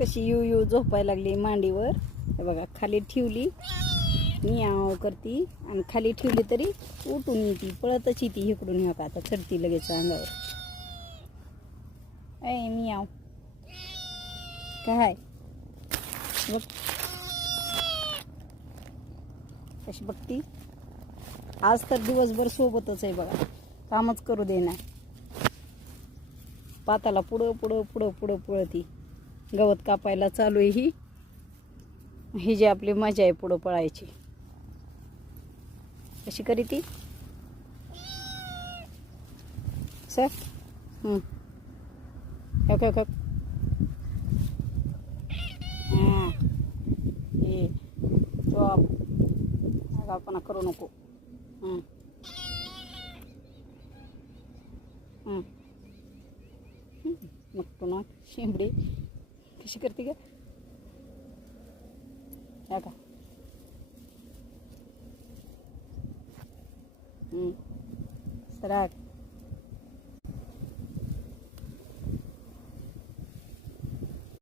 कशी you you झोपायला लागली मांडीवर. हे बघा खाली ठेवली मियाव करती आणि खाली ठेवली तरी उठून येते, पळतच येते इकडून. ह्या का आता चढती लगेच अंगावर. ऐ मियाव काय बघ कशी बघती. आज तर दिवसभर सोबतच आहे बघा, कामच करू दे नाही. पाताला पुढं पुढं पुढं पुढं पळती. गवत कापायला चालू आहे ही जी आपली मजा आहे पुढं पळायची. कशी करी ती सर. हक हक हक. हां ये तो आगाऊपणा करू नको. मग पुन्हा शेंबडी कशी करते का ह्या का. सराक